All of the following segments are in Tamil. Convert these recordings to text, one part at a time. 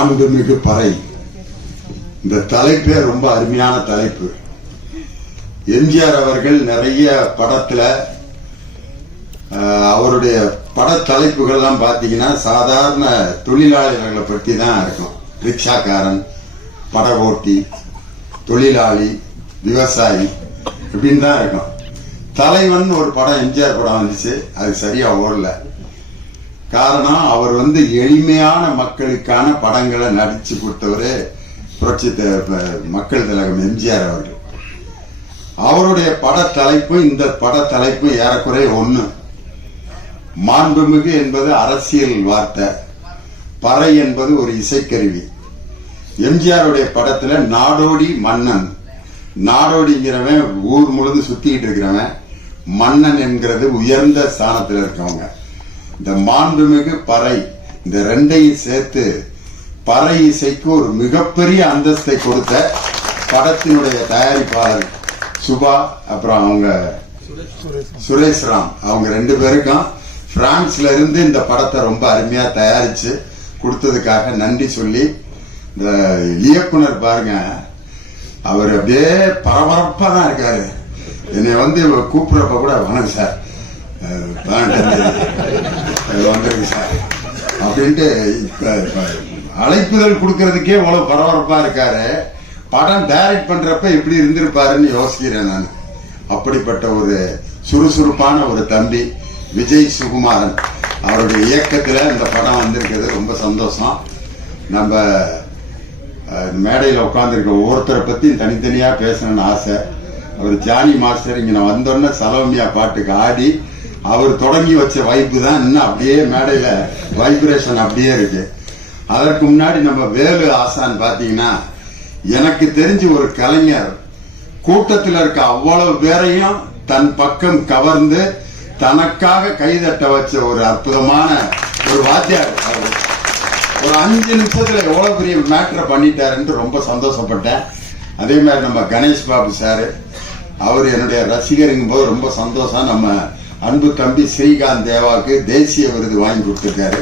மாண்புமிகு பறை. இந்த தலைப்பே ரொம்ப அருமையான தலைப்பு. எம்ஜிஆர் அவர்கள் நிறைய படத்துல அவருடைய பட தலைப்புகள்லாம் பாத்தீங்கன்னா சாதாரண தொழிலாளர்களை பற்றி தான் இருக்கும். ரிக்ஷாக்காரன், பட ஓட்டி, தொழிலாளி, விவசாயி இப்படின்னு தான் இருக்கும். தலைவன் ஒரு படம் எம்ஜிஆர் படம் வந்துச்சு, அது சரியா ஓடல. காரணம், அவர் எளிமையான மக்களுக்கான படங்களை நடிச்சு கொடுத்தவரு புரட்சி மக்கள் திலகம் எம்ஜிஆர் அவர்கள். அவருடைய பட தலைப்பு இந்த பட தலைப்பு ஏறக்குறைய ஒண்ணு. மாண்புமிகு என்பது அரசியல் வார்த்தை, பறை என்பது ஒரு இசைக்கருவி. எம்ஜிஆருடைய படத்துல நாடோடி மன்னன், நாடோடிங்கிறவன் ஊர் முழுது சுத்திட்டு இருக்கிறவன், மன்னன் என்கிறது உயர்ந்த ஸ்தானத்தில் இருக்கவங்க. இந்த மாண்புமிகு பறை, இந்த ரெண்டையும் சேர்த்து பறை இசைக்கு ஒரு மிகப்பெரிய அந்தஸ்தை கொடுத்த படத்தினுடைய தயாரிப்பாளர் சுபா, அப்புறம் அவங்க சுரேஷ் ராம், அவங்க ரெண்டு பேருக்கும் பிரான்ஸ்ல இருந்து இந்த படத்தை ரொம்ப அருமையா தயாரிச்சு கொடுத்ததுக்காக நன்றி சொல்லி, இந்த இயக்குனர் பாருங்க, அவர் அப்படியே பரபரப்பா தான் இருக்காரு. என்னை கூப்பிடுறப்ப கூட வணக்கம் சார், வந்திருக்கு சார் அப்படின்ட்டு அழைப்புதல் கொடுக்கறதுக்கே இவ்வளவு பரபரப்பா இருக்காரு. படம் டைரக்ட் பண்றப்ப எப்படி இருந்திருப்பாருன்னு யோசிக்கிறேன் நான். அப்படிப்பட்ட ஒரு சுறுசுறுப்பான ஒரு தம்பி விஜய் சுகுமாரன் அவருடைய இயக்கத்துல இந்த படம் வந்திருக்கிறது ரொம்ப சந்தோஷம். நம்ம மேடையில் உட்கார்ந்துருக்க ஒவ்வொருத்தரை பத்தி தனித்தனியா பேசணும்னு ஆசை. அவர் ஜானி மாஸ்டர் இங்க நான் வந்தோடனே சலோமியா பாட்டுக்கு ஆடி அவர் தொடங்கி வச்ச வைப்பு தான் இன்னும் அப்படியே மேடையில வைப்ரேஷன் அப்படியே இருக்கு. அதற்கு முன்னாடி நம்ம வேலு ஆசான் பாத்தீங்கன்னா, எனக்கு தெரிஞ்சு ஒரு கலைஞர் கூட்டத்தில் இருக்க அவ்வளவு பேரையும் தன் பக்கம் கவர்ந்து தனக்காக கைதட்ட வச்ச ஒரு அற்புதமான ஒரு வாத்தியார். ஒரு 5 நிமிஷத்துல எவ்வளவு பெரிய மேட்டரை பண்ணிட்டாருன்னு ரொம்ப சந்தோஷப்பட்டேன். அதே மாதிரி நம்ம கணேஷ் பாபு சாரு, அவர் என்னுடைய ரசிகருங்கும் போது ரொம்ப சந்தோஷம். நம்ம அன்பு தம்பி ஸ்ரீகாந்த் தேவாவுக்கு தேசிய விருது வாங்கி கொடுத்திருக்காரு.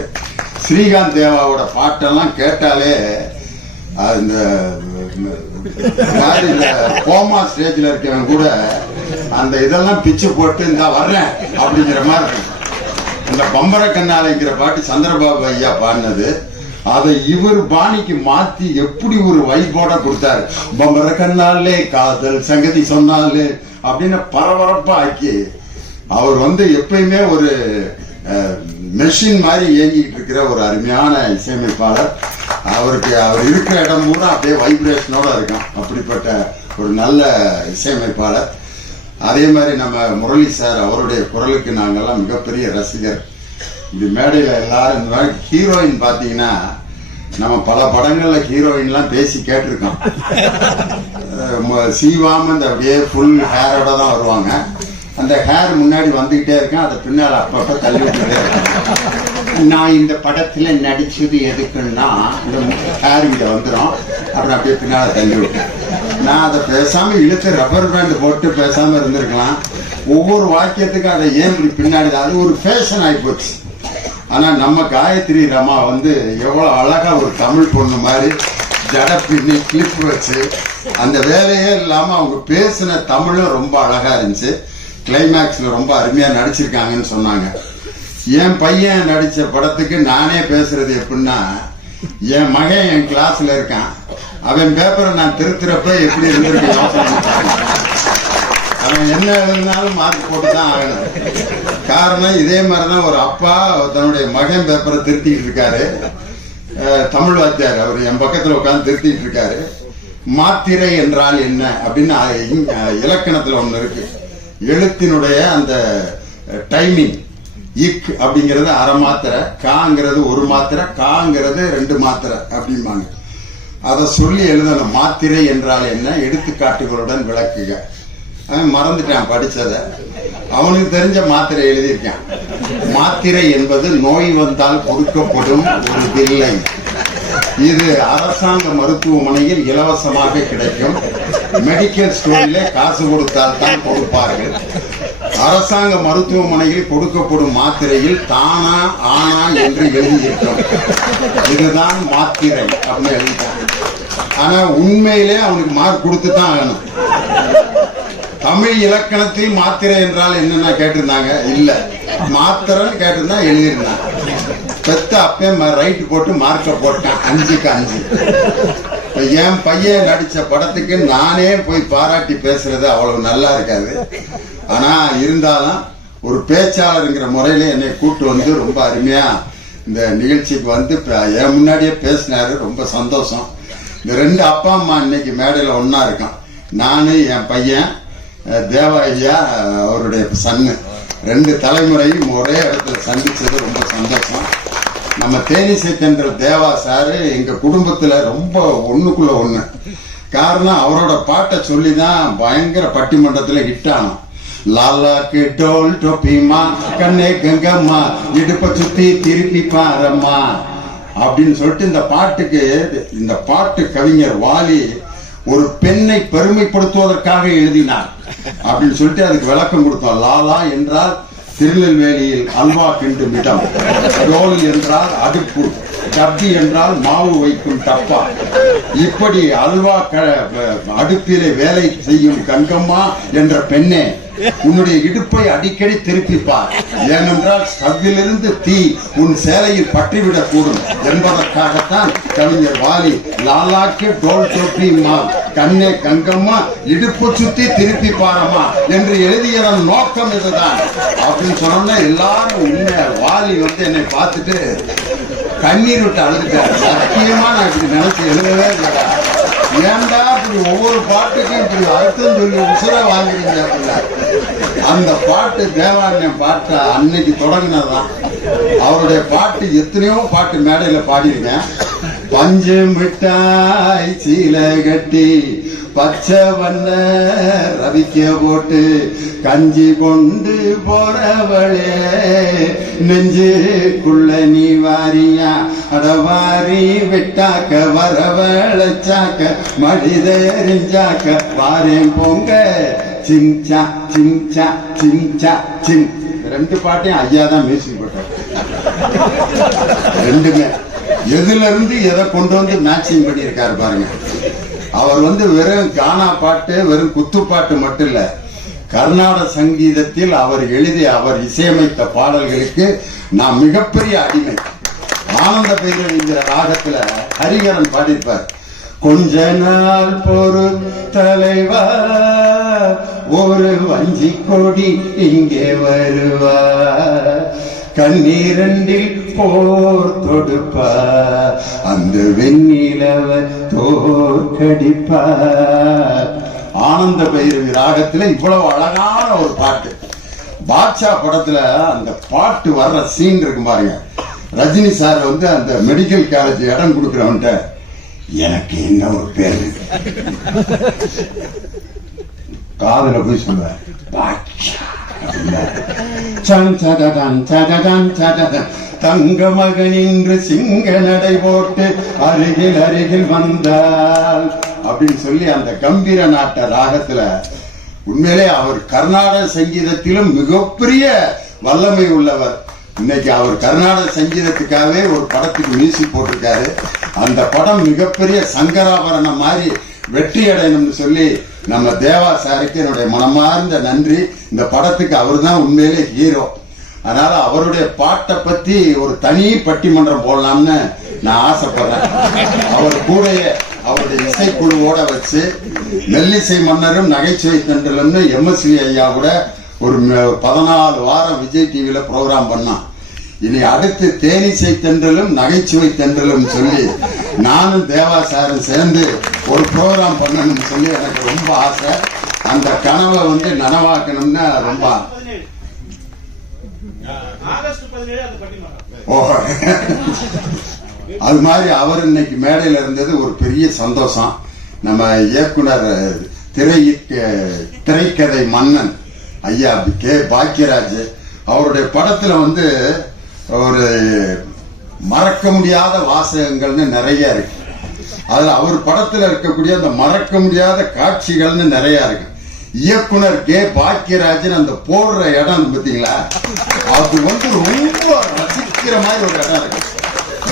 ஸ்ரீகாந்த் தேவாவோட பாட்டெல்லாம் கேட்டாலே இந்த கோமா ஸ்டேஜ்ல இருக்கவன் கூட அந்த இதெல்லாம் பிச்சு போட்டு இந்த வர்றேன் அப்படிங்கிற மாதிரி இருக்கு. இந்த பம்பர கண்ணாலைங்கிற பாட்டு சந்திரபாபு ஐயா பாடினது, அதை இவர் பாணிக்கு மாத்தி எப்படி ஒரு வைபோட கொடுத்தாரு. பம்பர கண்ணாலே காதல் சங்கதி சொன்னாலே அப்படின்னு பரபரப்பா ஆக்கி, அவர் எப்பயுமே ஒரு மெஷின் மாதிரி இயங்கிட்டு இருக்கிற ஒரு அருமையான இசையமைப்பாளர். அவர் இருக்கிற இடம் கூட அப்படியே வைப்ரேஷனோட இருக்கும். அப்படிப்பட்ட ஒரு நல்ல இசையமைப்பாளர். அதே மாதிரி நம்ம முரளி சார், அவருடைய குரலுக்கு நாங்கெல்லாம் மிகப்பெரிய ரசிகர். இந்த மேடையில எல்லாரும் இந்த மாதிரி ஹீரோயின் பாத்தீங்கன்னா, நம்ம பல படங்கள்ல ஹீரோயின்லாம் பேசி கேட்டிருக்கோம். சீவாம அப்படியே ஃபுல் ஹேரோட தான் வருவாங்க. அந்த ஹேர் முன்னாடி வந்துகிட்டே இருக்கேன், அதை பின்னால் அப்பப்ப தள்ளி விட்டுட்டே இருக்கேன். நான் இந்த படத்துல நடிச்சது எதுக்குன்னா, இந்த ஹேர் இங்க வந்துடும், அப்புறம் அப்படியே பின்னால தள்ளி விட்டேன். நான் அதை பேசாம இழுத்து ரப்பர் பேண்ட் போட்டு பேசாம இருந்திருக்கலாம். ஒவ்வொரு வாக்கியத்துக்கும் அதை ஏன் இப்படி பின்னாடி, அது ஒரு ஃபேஷன் ஆகி போச்சு. ஆனா நம்ம காயத்ரி ரமா எவ்வளவு அழகா ஒரு தமிழ் பொண்ணு மாதிரி ஜட பின்னி கிளிப் வச்சு, அந்த வேலையே இல்லாம அவங்க பேசின தமிழும் ரொம்ப அழகா இருந்துச்சு. கிளைமேக்ஸ்ல ரொம்ப அருமையா நடிச்சிருக்காங்கன்னு சொன்னாங்க. என் பையன் நடிச்ச படத்துக்கு நானே பேசுறது எப்படின்னா, என் மகன் என் கிளாஸ்ல இருக்கான், அவன் பேப்பரை நான் திருத்துறப்ப எப்படி இருந்திருக்கு யோசனை. அவன் என்ன எழுதினாலும் மார்க் போட்டுதான் ஆகணும். காரணம், இதே மாதிரிதான் ஒரு அப்பா தன்னுடைய மகன் பேப்பரை திருத்திட்டு இருக்காரு. தமிழ் வாத்தியார் அவர் என் பக்கத்துல உட்காந்து திருத்திட்டு இருக்காரு. மாத்திரை என்றால் என்ன அப்படின்னு இலக்கணத்துல ஒண்ணு இருக்கு. எழுத்தினுடைய அந்த டைமிங், இக் அப்படிங்கிறது அரை மாத்திரை, காங்கிறது ஒரு மாத்திரை, காங்கிறது 2 மாத்திரை அப்படிம்பாங்க. அதை சொல்லி எழுதணும். மாத்திரை என்றால் என்ன, எடுத்துக்காட்டுகளுடன் விளக்குக. அவன் மறந்துட்டான் படிச்சத, அவனுக்கு தெரிஞ்ச மாத்திரை எழுதியிருக்கான். மாத்திரை என்பது நோய் வந்தால் கொடுக்கப்படும் ஒரு வில்லை. இது அரசாங்க மருத்துவமனையில் இலவசமாக கிடைக்கும். மெடிக்கல் ஸ்டோரிலே காசு கொடுத்தால் தான் கொடுப்பார்கள். அரசாங்க மருத்துவமனையில் கொடுக்கப்படும் மாத்திரையில் தானா ஆனா என்று எழுதியிருக்கும். இதுதான் மாத்திரை அப்படின்னு எழுதிட்டான். ஆனா உண்மையிலே அவனுக்கு மார்க் கொடுத்து தான் ஆகணும். தமிழ் இலக்கணத்தில் மாத்திரை என்றால் என்னன்னா கேட்டிருந்தாங்க, இல்ல மாத்திரைன்னு கேட்டிருந்தா எழுதியிருந்தாங்க. பெத்த அப்பே ரைட் போட்டு மார்க்க போட்டான் 5க்கு 5. என் பையன் நடிச்ச படத்துக்கு நானே போய் பாராட்டி பேசுறது அவ்வளவு நல்லா இருக்காது. ஆனா இருந்தாலும் ஒரு பேச்சாளருங்கிற முறையில என்னை கூட்டு வந்து ரொம்ப அருமையா இந்த நிகழ்ச்சிக்கு வந்து என் முன்னாடியே பேசினாரு. ரொம்ப சந்தோஷம். இந்த 2 அப்பா அம்மா இன்னைக்கு மேடையில ஒன்னா இருக்கான். நானு என் பையன் தேவா ஐயா அவருடைய சன்னு 2 தலைமுறையும் ஒரே இடத்துல சந்திச்சது ரொம்ப சந்தோஷம். நம்ம தேனிசை தென்றல் தேவா சாரு எங்க குடும்பத்துல ரொம்ப ஒண்ணுக்குள்ள ஒண்ணு. காரணம் அவரோட பாட்டை சொல்லிதான் பயங்கர பட்டிமன்றத்துல ஹிட் ஆனோம். லாலாக்கு டோல் டொப்பிமா கண்ணே கங்கம்மா இடுப்ப சுத்தி திருப்பி பாரம்மா அப்படின்னு சொல்லிட்டு இந்த பாட்டு கவிஞர் வாலி ஒரு பெண்ணை பெருமைப்படுத்துவதற்காக எழுதினார் அப்படின்னு சொல்லிட்டு அதுக்கு விளக்கம் கொடுத்தோம். லாலா என்றால் திருநெல்வேலியில் அல்வா கிண்டும் இடம், டோல் என்றால் அடுப்பு, டப்பி என்றால் மாவு வைக்கும் டப்பா. இப்படி அல்வா அடுப்பிலே வேலை செய்யும் கங்கம்மா என்ற பெண்ணே, உன்னுடைய இடுப்பை அடிக்கடி திருப்பிப்பார். ஏனென்றால் ஸ்டவ்விலிருந்து தீ உன் சேலையில் பற்றிவிடக் கூடும் என்பதற்காகத்தான் கவிஞர் வாலி லாலாக்கு டோல் டோப்பி மா கண்ணே கங்கம்மா இடுப்பு சுத்தி திருப்பி பாரம்மா என்று எழுதியதன் நோக்கம் இதுதான் அப்படின்னு சொன்னோம்னா எல்லாரும் உண்மையா வாலி வந்து என்னை பார்த்துட்டு கண்ணீர் விட்டு அழுதுட்டாரு. சத்தியமா நான் இப்படி நினைச்சு எழுதவே இல்லை. ஏன்டா இப்படி ஒவ்வொரு பாட்டுக்கும் இப்படி அர்த்தம் சொல்லி உசுர வாங்குறீங்க அப்படின்னா, அந்த பாட்டு தேவாரண்யம் பாட்டு அன்னைக்கு தொடங்கினதுதான். அவருடைய பாட்டு எத்தனையோ பாட்டு மேடையில பாடியிருக்கேன். பஞ்சு மிட்டாய் சீல கட்டி பச்சை வண்ண ரவிக்க போட்டு கஞ்சி கொண்டு போறவளே நெஞ்சுக்குள்ள நீ வாரியா அடவாரி விட்டாக்க வரவழைச்சாக்க மடிதெறிஞ்சாக்க வாரேன் பொங்க சிங்சா சிங்சா சிங்சா சிங். 2 பாட்டையும் ஐயா தான் மியூசிக் போட்டார். 2மே எதுல இருந்து எதை கொண்டு வந்து மேட்சிங் பண்ணியிருக்காரு பாருங்க. அவர் வந்து வெறும் கானா பாட்டு வெறும் குத்துப்பாட்டு மட்டும் இல்ல, கர்நாடக சங்கீதத்தில் அவர் எழுதி அவர் இசையமைத்த பாடல்களுக்கு நான் மிகப்பெரிய அடிமை. ஆனந்த பைரவிங்கிற ராகத்துல ஹரிகரன் பாடியிருப்பார். கொஞ்ச நாள் பொறு தலைவா ஒரு வஞ்சி கொடி இங்கே வருவா கண்ணீரண்டில் போர் தொடுப்பா அந்த வெண்ணிலவ தோற்கடிப்பா. ஆனந்த பைரவி ராகத்துல இவ்வளவு அழகான ஒரு பாட்டு. பாட்ஷா படத்துல அந்த பாட்டு வர்ற சீன் இருக்கு பாருங்க. ரஜினி சார் வந்து அந்த மெடிக்கல் காலேஜ் இடம் கொடுக்கிறவன்ட்ட எனக்கு என்ன ஒரு பேரு காதல போய் சொல்லுவார் பாட்ஷா. தங்க மகன் இன்று சிங்க நடை போட்டு அருகில் அருகில் வந்தால் அப்படின்னு சொல்லி அந்த கம்பீர நாட்ட ராகத்துல உண்மையிலே அவர் கர்நாடக சங்கீதத்திலும் மிகப்பெரிய வல்லமை உள்ளவர். இன்னைக்கு அவர் கர்நாடக சங்கீதத்துக்காகவே ஒரு படத்துக்கு மியூசிக் போட்டிருக்காரு. அந்த படம் மிகப்பெரிய சங்கராபரணம் மாதிரி வெற்றி அடையணும்னு சொல்லி நம்ம தேவா சாருக்கு என்னுடைய மனமார்ந்த நன்றி. இந்த படத்துக்கு அவர் தான் உண்மையிலே ஹீரோ. அதனால அவருடைய பாட்டை பத்தி ஒரு தனி பட்டிமன்றம் போடலாம்னு நான் ஆசைப்படுறேன். அவர் கூடயே அவருடைய இசைக்குழுவோட வச்சு மெல்லிசை மன்னரும் நகைச்சுவை தென்றலும்னு MSV ஐயா கூட ஒரு 14 வாரம் விஜய் டிவியில ப்ரோக்ராம் பண்ணான். இனி அடுத்து தேனிசை தென்றலும் நகைச்சுவை தென்றலும் சொல்லி நானும் தேவா சாரும் சேர்ந்து ஒரு ப்ரோக்ராம் பண்ணணும்னு சொல்லி எனக்கு ரொம்ப ஆசை. அந்த கனவை வந்து நனவாக்கணும்னு ரொம்ப அது மாதிரி அவர் இன்னைக்கு மேடையில இருந்தது ஒரு பெரிய சந்தோஷம். நம்ம இயக்குனர் திரைக்கதை மன்னன் ஐயா கே பாக்கியராஜ் அவருடைய படத்துல வந்து ஒரு மறக்க முடியாத வாசகங்கள்னு நிறைய இருக்கு. அதுல அவர் படத்துல இருக்கக்கூடிய அந்த மறக்க முடியாத காட்சிகள்னு நிறைய இருக்கு. இயக்குனர் கே பாக்கியராஜன் அந்த போடுற இடம் பார்த்தீங்களா, அது வந்து ரொம்ப ரசிக்கிற மாதிரி ஒரு இடம் இருக்கு.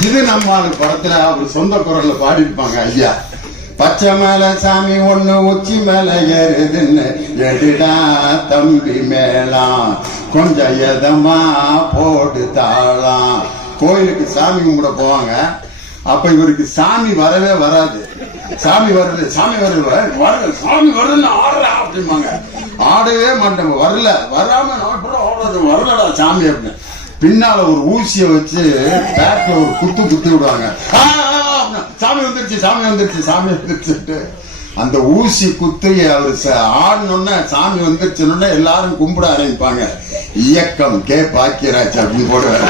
இது நம்ம படத்துல அவர் சொந்த குரல்ல பாடிருப்பாங்க. ஐயா பச்சை மேல சாமி ஒண்ணு உச்சி மேல ஏறுதுன்னு எடுடா தம்பி மேலாம் கொஞ்சம் எதமா போட்டு தாளாம். கோயிலுக்கு சாமி கும்பிட போவாங்க. அப்ப இவருக்கு சாமி வரவே வராது. சாமி வருது சாமி வருது சாமி வருதுன்னு ஆடுறா அப்படிம்பாங்க. ஆடவே மாட்டோம். வரல வராம வரலடா சாமி அப்படின்னு பின்னால ஒரு ஊசிய வச்சு பேக்ல ஒரு குத்தி விடுவாங்க. சாமி வந்துருச்சு சாமி வந்துருச்சு சாமி வந்துருச்சுட்டு அந்த ஊசி குத்து அவர் ஆடணும்னா சாமி வந்துருச்சுன்னு எல்லாரும் கும்பிட ஆரம்பிப்பாங்க. இயக்கம் கே பாக்கியராஜ் அப்படின்னு போடுவாரு.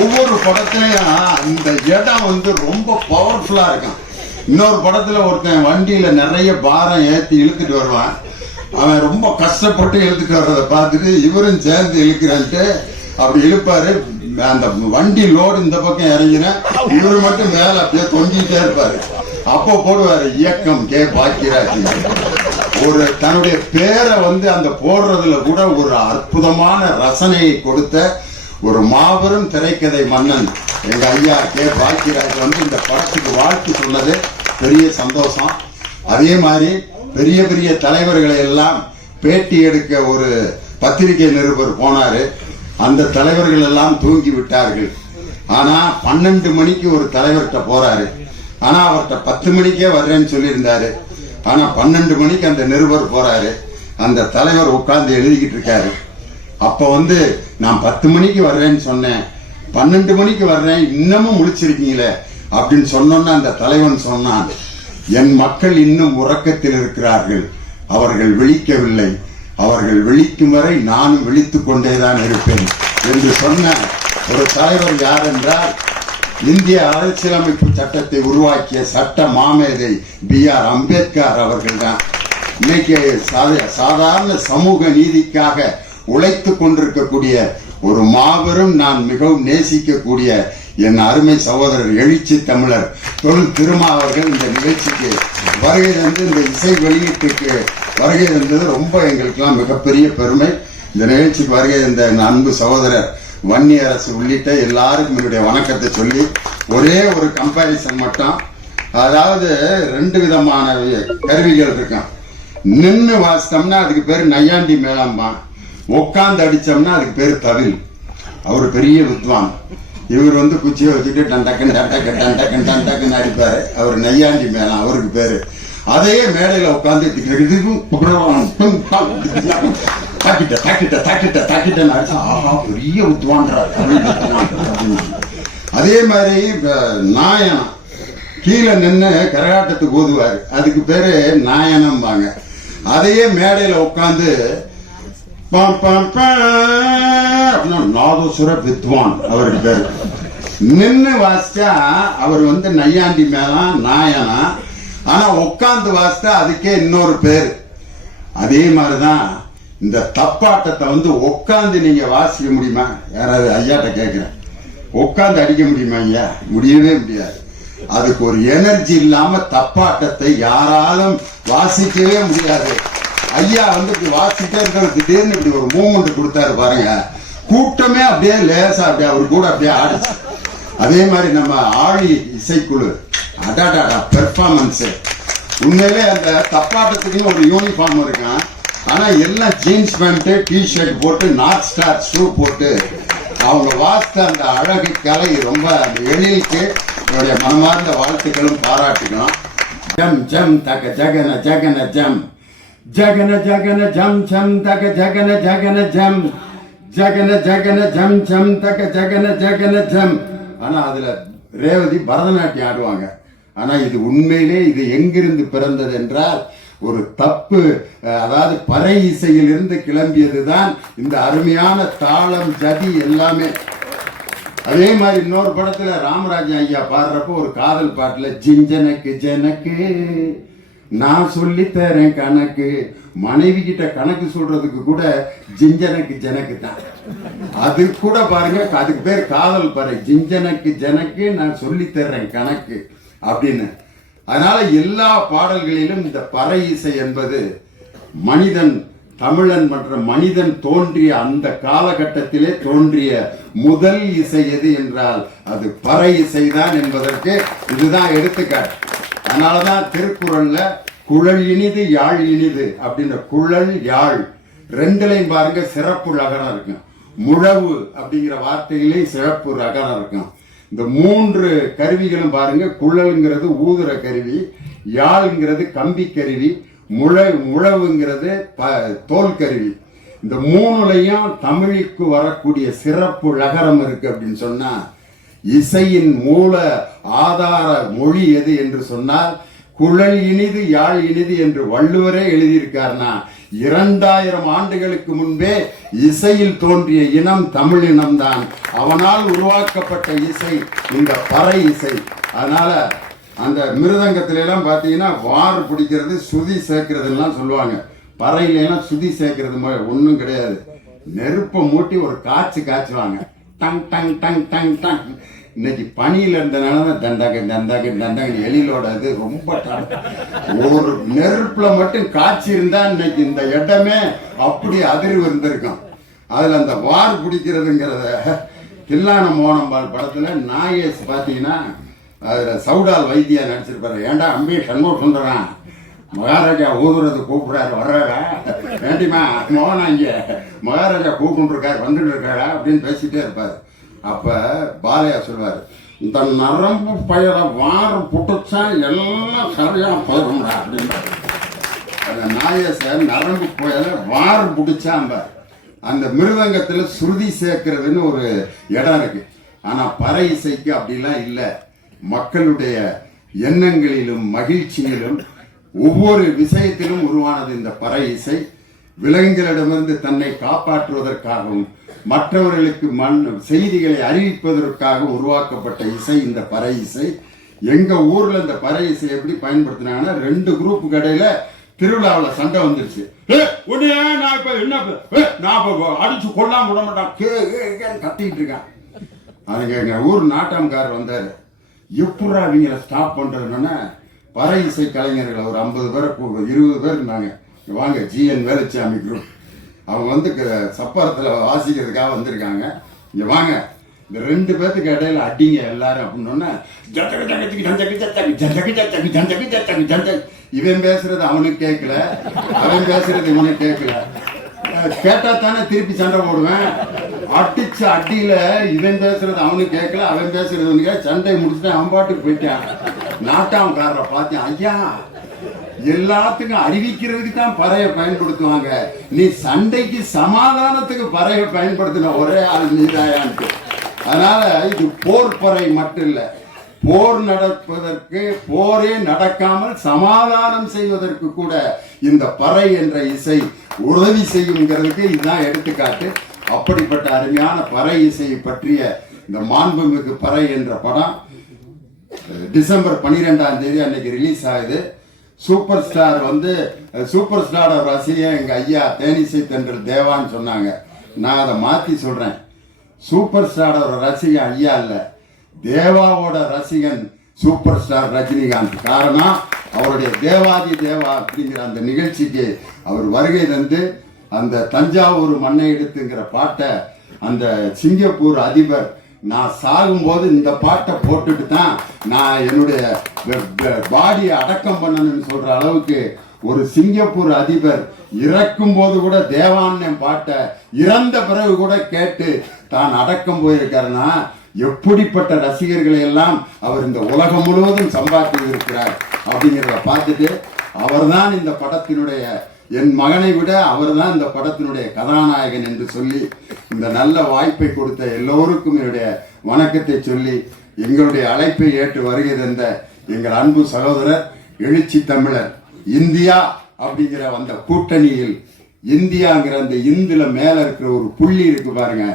ஒவ்வொரு படத்துலயும் அந்த இடம் வந்து ரொம்ப பவர்ஃபுல்லா இருக்கும். இன்னொரு படத்துல ஒருத்தன் வண்டியில நிறைய பாரம் ஏத்தி இழுத்துட்டு வருவான். அவன் ரொம்ப கஷ்டப்பட்டு இழுத்துட்டு வர்றதை பார்த்துட்டு இவரும் சேர்ந்து இழுக்கிறான்ட்டு அப்படி இழுப்பாரு. அந்த வண்டி லோடு இந்த பக்கம் இறங்கின இவரு மட்டும் மேல அப்படியே தொங்கிட்டே இருப்பாரு. அப்போ போடுவாரு இயக்கம் கே பாக்கியராஜ். ஒரு தன்னுடைய பேரை வந்து அந்த போடுறதுல கூட ஒரு அற்புதமான ரசனையை கொடுத்த ஒரு மாபெரும் திரைக்கதை மன்னன் எங்க ஐயா கே பாக்கியராஜ் வந்து இந்த படத்துக்கு வாழ்த்து சொன்னது பெரிய சந்தோஷம். அதே மாதிரி பெரிய பெரிய தலைவர்களை எல்லாம் பேட்டி எடுக்க ஒரு பத்திரிகை நிருபர் போனாரு. அந்த தலைவர்கள் எல்லாம் தூங்கி விட்டார்கள். ஆனா 12 மணிக்கு ஒரு தலைவர்கிட்ட போறாரு. ஆனா அவர்கிட்ட 10 மணிக்கே வர்றேன்னு சொல்லியிருந்தாரு. ஆனா 12 மணிக்கு அந்த நிருபர் போறாரு. அந்த தலைவர் உட்கார்ந்து எழுதிக்கிட்டு இருக்காரு. அப்ப வந்து நான் 10 மணிக்கு வர்றேன்னு சொன்னேன், 12 மணிக்கு வர்றேன், இன்னமும் முழிச்சிருக்கீங்களே அப்படின்னு சொன்னோன்னு அந்த தலைவன் சொன்னான், என் மக்கள் இன்னும் உறக்கத்தில் இருக்கிறார்கள், அவர்கள் விழிக்கவில்லை, அவர்கள் விழிக்கும் வரை நானும் விழித்துக் கொண்டேதான் இருப்பேன் என்று சொன்ன ஒரு தலைவர் யார் என்றால் இந்திய அரசியலமைப்பு சட்டத்தை உருவாக்கிய சட்ட மாமேதை BR அம்பேத்கர் அவர்கள் தான். இன்னைக்கு சாதாரண சமூக நீதிக்காக உழைத்துக் கொண்டிருக்கக்கூடிய ஒரு மாபெரும், நான் மிகவும் நேசிக்கக்கூடிய என் அருமை சகோதரர் எழுச்சி தமிழர் தொல் திருமா அவர்கள் இந்த நிகழ்ச்சிக்கு வருகை தந்து இந்த இசை வெளியீட்டுக்கு வருகை தந்தது ரொம்ப எங்களுக்கெல்லாம் மிகப்பெரிய பெருமை. இந்த நிகழ்ச்சிக்கு வருகை தந்த அன்பு சகோதரர் வன்னி அரசு உள்ளிட்ட எல்லாருக்கும் என்னுடைய வணக்கத்தை சொல்லி ஒரே ஒரு கம்பாரிசன் மட்டும். அதாவது 2 விதமான கருவிகள் இருக்கான். நின்று வாசித்தோம்னா அதுக்கு பேர் நையாண்டி மேளம்பா, உட்காந்து அடிச்சோம்னா அதுக்கு பேர் தவில். அவர் பெரிய வித்வான். இவர் வந்து குச்சியை வச்சுட்டு டண்டக்கன் டண்டக்கன் டண்டக்கன் டண்டக்கன் அடிப்பாரு. அவர் நையாண்டி மேளம் அவருக்கு பேரு. அதையே மேடையில உட்காந்து பெரிய வித்வான்றார். அதே மாதிரி நாயனம் கீழே நின்று கரகாட்டத்துக்கு ஓதுவாரு, அதுக்கு பேரு நாயனம்பாங்க. அதையே மேடையில உட்காந்து நாதசுர வித்வான் அவருக்கு பேரு. நின்று வாசிச்சா அவர் வந்து நையாண்டி மேளம் நாயனா. ஆனா உட்காந்து வாசித்தா அதுக்கே இன்னொரு பேரு. அதே மாதிரிதான் இந்த தப்பாட்டத்தை வந்து உட்காந்து நீங்க வாசிக்க முடியுமா? யாராவது ஐயாட்ட கேட்கிறேன், உட்காந்து அடிக்க முடியுமா ஐயா? முடியவே முடியாது. அதுக்கு ஒரு எனர்ஜி இல்லாம தப்பாட்டத்தை யாராலும் வாசிக்கவே முடியாது. ஐயா வந்து இப்படி வாசிட்டே இருக்கிற திடீர்னு இப்படி ஒரு மூமெண்ட் கொடுத்தாரு பாருங்க, கூட்டமே அப்படியே லேசா அப்படியே அவர் கூட அப்படியே ஆடிச்சு. அதே மாதிரி நம்ம ஆழி இசைக்குழு அடாடாடா பெர்ஃபார்மன்ஸ். உண்மையிலே அந்த தப்பாட்டத்துக்குன்னு ஒரு யூனிஃபார்ம் இருக்கான். ஆனா எல்லாம் ஜீன்ஸ் பேண்ட் டிஷர்ட் போட்டு நார்த் ஸ்டார் ஷூ போட்டு அவங்க வாசித்த அந்த அழகு கலை ரொம்ப எழிலுக்கு என்னுடைய மனமார்ந்த வாழ்த்துக்களும் பாராட்டுகளும். ஜம் ஜம் தக ஜகன ஜகன ஜம் ஜகன ஜகன ஜம் ஜம் தக ஜகன ஜகன ஜம் ஜகன ஜகன ஜம் ஜம் தக ஜகன ஜகன ஜம். ஆனா அதுல ரேவதி பரதநாட்டியம் ஆடுவாங்க. ஆனா இது உண்மையிலே இது எங்கிருந்து பிறந்தது என்றால் ஒரு தப்பு, அதாவது பறை இசையில் இருந்து கிளம்பியதுதான் இந்த அருமையான தாளம் ஜதி எல்லாமே. அதே மாதிரி இன்னொரு படத்துல ராமராஜன் ஐயா பாடுறப்போ ஒரு காதல் பாட்டுல ஜிஞ்சனக்கு ஜனக்கு நான் சொல்லி தரேன் கணக்கு, மனைவி கிட்ட கணக்கு சொல்றதுக்கு கூட ஜிஞ்சனக்கு ஜனக்கு தான். அது கூட பாருங்க, அதுக்கு பேர் காதல் பறை. ஜிஞ்சனக்கு ஜனக்கு நான் சொல்லி தர்றேன் கணக்கு அப்படின்னு. அதனால எல்லா பாடல்களிலும் இந்த பறை இசை என்பது மனிதன் தமிழன் மற்றும் மனிதன் தோன்றிய அந்த காலகட்டத்திலே தோன்றிய முதல் இசை எது என்றால் அது பறை இசைதான் என்பதற்கு இதுதான் எடுத்துக்காட்டு. அதனாலதான் திருக்குறள்ல குழல் இனிது யாழ் இனிது அப்படின்ற குழல் யாழ் ரெண்டுலையும் பாருங்க சிறப்பு ரகரம் இருக்கும். முழவு அப்படிங்கிற வார்த்தையிலே சிறப்பு ரகரம் இருக்கும். இந்த மூன்று கருவிகளும் பாருங்க, குழல்ங்கிறது ஊதுற கருவி, யாழ்ங்கிறது கம்பி கருவி, முழவுங்கிறது தோல் கருவி. இந்த மூணுலையும் தமிழுக்கு வரக்கூடிய சிறப்பு லகரம் இருக்கு அப்படின்னு சொன்னா, இசையின் மூல ஆதார மொழி எது என்று சொன்னால் குழல் இனிது யாழ் இனிது என்று வள்ளுவரே எழுதியிருக்காருனா 2000 ஆண்டுகளுக்கு முன்பே இசையில் தோன்றிய இனம் தமிழ் இனம்தான். அவனால் உருவாக்கப்பட்ட இசை இந்த பறை இசை. அதனால அந்த மிருதங்கத்தில எல்லாம் பாத்தீங்கன்னா வார் பிடிக்கிறது சுதி சேர்க்கிறது எல்லாம் சொல்லுவாங்க. பறையில எல்லாம் சுதி சேர்க்கிறது ஒன்றும் கிடையாது. நெருப்பை மூட்டி ஒரு காய்ச்சுவாங்க. டங் டங் டங் டங் டங். இன்னைக்கு பனியில இருந்தனால தண்டக எலிலோட இது ரொம்ப ஒரு நெருப்புல மட்டும் காய்ச்சி இருந்தா இன்னைக்கு இந்த இடமே அப்படி அதிர்வு இருந்திருக்கும். அதுல அந்த வார் பிடிக்கிறதுங்கிறத தில்லான மோனம்பால் படத்துல நாகேஷ் பாத்தீங்கன்னா அதுல சவுடால் வைத்தியா நடிச்சிருப்பாரு. ஏண்டா அம்பி சண்முக சுந்தரம் மகாராஜா ஊதுறது கூப்பிடுறாரு, வர்றாரா வேண்டிமா மோகனா இங்க மகாராஜா கூப்பிட்டுருக்காரு வந்துட்டு இருக்காரா அப்படின்னு பேசிட்டே இருப்பாரு. அப்ப பாலையா சொல்வாரு, இந்த நரம்பு பயிர வார் புட்டுச்சா எல்லாம் சரியா போயிடும்டா அப்படின்றாரு. அந்த நாயச நரம்பு பயிர வார் புடிச்சாம்பார். அந்த மிருதங்கத்துல சுருதி சேர்க்கிறதுன்னு ஒரு இடம் இருக்கு. ஆனா பறை இசைக்கு அப்படிலாம் இல்லை. மக்களுடைய எண்ணங்களிலும் மகிழ்ச்சியிலும் ஒவ்வொரு விஷயத்திலும் உருவானது இந்த பறை இசை. விலங்குகளிடமிருந்து தன்னை காப்பாற்றுவதற்காகவும் மற்றவர்களுக்கு செய்திகளை அறிவிப்பதற்காக உருவாக்கப்பட்ட இசை இந்த பறை இசை. எங்க ஊர்ல இந்த பறை இசை எப்படி பயன்படுத்தினாங்கன்னா, 2 குரூப் கடையில திருவிழாவில் சண்டை வந்துருச்சு. அடிச்சு கொள்ளாம விட மாட்டான் கத்திட்டு இருக்கான். அதுங்க எங்க ஊர் நாட்டாம்காரர் வந்தாரு. எப்படா அவங்கள ஸ்டாப் பண்றதுன்னா, பறை இசை கலைஞர்கள் ஒரு 50 பேர் 20 பேர் இருந்தாங்க. வாங்க ஜிஎன் வேலுச்சாமி குரூப், அவங்க வந்து சப்பரத்துல வாசிக்கிறதுக்காக வந்திருக்காங்க. இங்க வாங்க, இந்த 2 பேத்துக்கு இடையில அடிங்க எல்லாரும் அப்படின்னோன்னா, இவன் பேசுறது அவனுக்கு கேட்கல, அவன் பேசுறது இவனுக்கு கேட்கல. கேட்டா தானே திருப்பி சண்டை போடுவேன். அடிச்ச அடியில இவன் பேசுறது அவனுக்கு கேட்கல, அவன் பேசுறது சண்டை முடிச்சுட்டு அவன் பாட்டுக்கு போயிட்டான். நாட்டாம்காரரை பார்த்தேன், ஐயா எல்லாத்துக்கும் அறிவிக்கிறதுக்கு தான் பறையை பயன்படுத்துவாங்க, நீ சண்டைக்கு சமாதானத்துக்கு பறையை பயன்படுத்தின ஒரே ஆள் நீதாயான்ட்டு. அதனால இது போர் பறை மட்டும் இல்ல, போர் நடப்பதற்கு போரே நடக்காமல் சமாதானம் செய்வதற்கு கூட இந்த பறை என்ற இசை உதவி செய்யுங்கிறதுக்கு இதுதான் எடுத்துக்காட்டு. அப்படிப்பட்ட அருமையான பறை இசையை பற்றிய இந்த மாண்புமிகு பறை என்ற படம் டிசம்பர் 12ஆம் தேதி அன்னைக்கு ரிலீஸ் ஆகுது. சூப்பர் ஸ்டார் வந்து சூப்பர் ஸ்டாரோட ரசிகன் எங்க ஐயா தேனிசை தென்றல் தேவான்னு சொன்னாங்க. நான் அதை மாத்தி சொல்றேன், சூப்பர் ஸ்டாரோட ரசிகன் ஐயா இல்ல, தேவாவோட ரசிகன் சூப்பர் ஸ்டார் ரஜினிகாந்த். காரணம், அவருடைய தேவாதி தேவா அப்படிங்கிற அந்த நிகழ்ச்சிக்கு அவர் வருகை தந்து அந்த தஞ்சாவூர் மண்ணை எடுத்துங்கிற பாட்டை அந்த சிங்கப்பூர் அதிபர், நான் சாகும்போது இந்த பாட்டை போட்டுட்டு தான் நான் என்னுடைய பாடியை அடக்கம் பண்ணணும்னு சொல்ற அளவுக்கு ஒரு சிங்கப்பூர் அதிபர் இறக்கும் போது கூட தேவான் பாட்டை இறந்த பிறகு கூட கேட்டு தான் அடக்கம் போயிருக்காருன்னா, எப்படிப்பட்ட ரசிகர்களை எல்லாம் அவர் இந்த உலகம் முழுவதும் சம்பாதித்து இருக்கிறார் அப்படிங்கிறத பார்த்துட்டு, அவர்தான் இந்த படத்தினுடைய, என் மகனை விட அவர்தான் இந்த படத்தினுடைய கதாநாயகன் என்று சொல்லி இந்த நல்ல வாய்ப்பை கொடுத்த எல்லோருக்கும் என்னுடைய வணக்கத்தை சொல்லி, எங்களுடைய அழைப்பை ஏற்று வருகை தந்த எங்கள் அன்பு சகோதரர் எழுச்சி தமிழர் இந்தியா அப்படிங்கிற அந்த கூட்டணியில், இந்தியாங்கிற அந்த இந்துல மேல இருக்கிற ஒரு புள்ளி இருக்கு பாருங்க,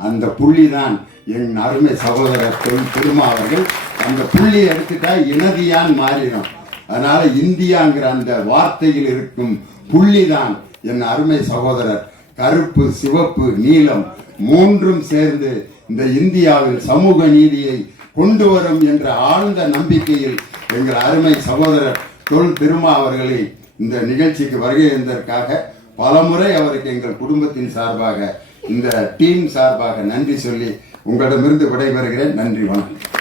அந்த புள்ளி தான் என் அருமை சகோதரர் திருமா அவர்கள். அந்த புள்ளி எடுத்துட்டா இனதியான் மாறிடும். அதனால இந்தியாங்கிற அந்த வார்த்தையில் இருக்கும் புள்ளிதான் என் அருமை சகோதரர். கருப்பு சிவப்பு நீலம் மூன்றும் சேர்ந்து இந்த இந்தியாவில் சமூக நீதியை கொண்டு வரும் என்ற ஆழ்ந்த நம்பிக்கையில் எங்கள் அருமை சகோதரர் திருமா அவர்களை இந்த நிகழ்ச்சிக்கு வருகை இருந்ததற்காக பலமுறை அவருக்கு எங்கள் குடும்பத்தின் சார்பாக இந்த டீம் சார்பாக நன்றி சொல்லி உங்களிடமிருந்து விடைபெறுகிறேன். நன்றி, வணக்கம்.